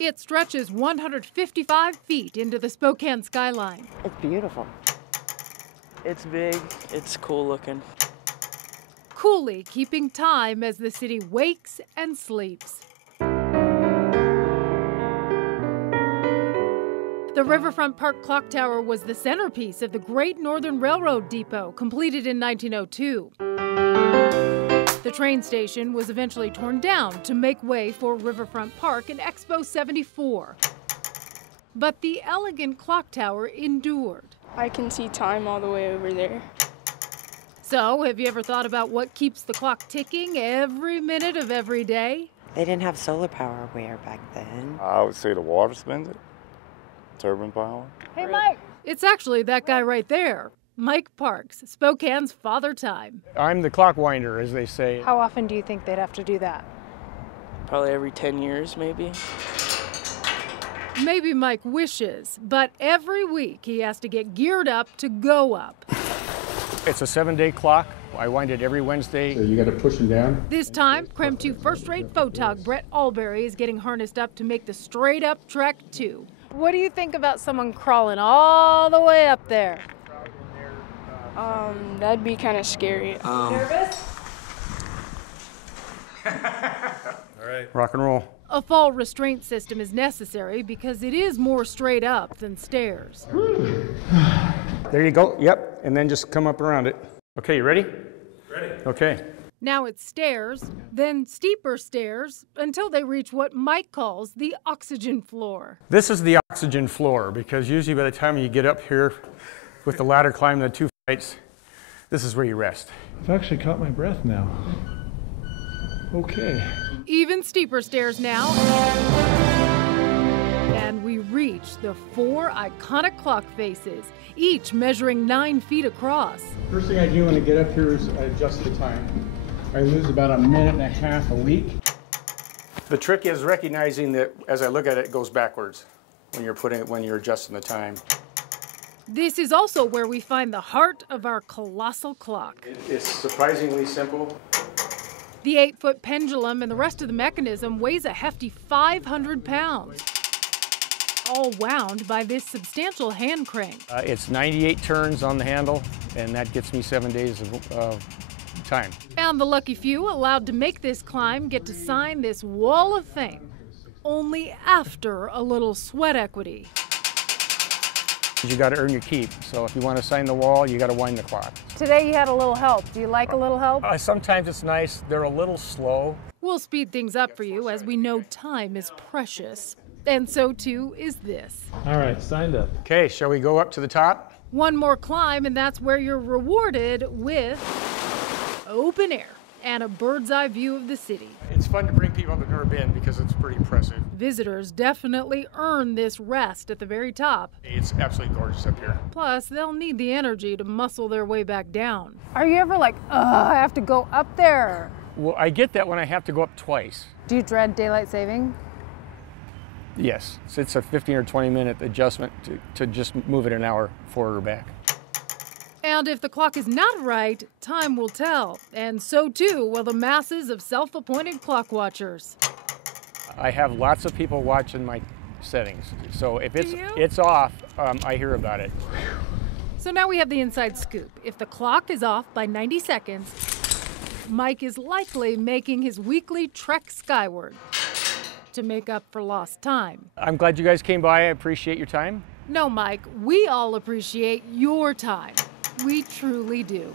It stretches 155 feet into the Spokane skyline. It's beautiful. It's big, it's cool looking. Coolly keeping time as the city wakes and sleeps. The Riverfront Park Clock Tower was the centerpiece of the Great Northern Railroad Depot, completed in 1902. The train station was eventually torn down to make way for Riverfront Park in Expo 74. But the elegant clock tower endured. I can see time all the way over there. So, have you ever thought about what keeps the clock ticking every minute of every day? They didn't have solar power where back then. I would say the water spins it. Turbine power. Hey, Mike! It's actually that guy right there, Mike Parks, Spokane's Father Time. I'm the clock winder, as they say. How often do you think they'd have to do that? Probably every 10 years, maybe. Maybe Mike wishes, but every week he has to get geared up to go up. It's a 7-day clock. I wind it every Wednesday. So you got to push them down? This time, Creme 2 first-rate photog Brett Alberry is getting harnessed up to make the straight-up trek, too. What do you think about someone crawling all the way up there? That'd be kind of scary. Nervous? All right. Rock and roll. A fall restraint system is necessary because it is more straight up than stairs. There you go. Yep. And then just come up around it. Okay, you ready? Ready. Okay. Now it's stairs, then steeper stairs, until they reach what Mike calls the oxygen floor. This is the oxygen floor, because usually by the time you get up here with the ladder climb, the 2 flights, this is where you rest. I've actually caught my breath now. Okay. Even steeper stairs now. And we reach the 4 iconic clock faces, each measuring 9 feet across. First thing I do when I get up here is I adjust the time. I lose about a minute and a half a week. The trick is recognizing that as I look at it, it goes backwards when you're adjusting the time. This is also where we find the heart of our colossal clock. It's surprisingly simple. The 8-foot pendulum and the rest of the mechanism weighs a hefty 500 pounds. All wound by this substantial hand crank. It's 98 turns on the handle, and that gets me 7 days of time. And the lucky few allowed to make this climb get to sign this wall of fame, only after a little sweat equity. You got to earn your keep, so if you want to sign the wall, you got to wind the clock. Today you had a little help. Do you like a little help? Sometimes it's nice. They're a little slow. We'll speed things up for you, as we know time is precious. And so too is this. All right, signed up. Okay, shall we go up to the top? One more climb, and that's where you're rewarded with open air and a bird's eye view of the city. It's fun to bring people who've never been because it's pretty impressive. Visitors definitely earn this rest at the very top. It's absolutely gorgeous up here. Plus, they'll need the energy to muscle their way back down. Are you ever like, I have to go up there? Well, I get that when I have to go up twice. Do you dread daylight saving? Yes, it's a 15 or 20 minute adjustment to just move it an hour forward or back. And if the clock is not right, time will tell. And so too will the masses of self-appointed clock watchers. I have lots of people watching my settings. So if it's off, I hear about it. So now we have the inside scoop. If the clock is off by 90 seconds, Mike is likely making his weekly trek skyward to make up for lost time. I'm glad you guys came by. I appreciate your time. No, Mike, we all appreciate your time. We truly do.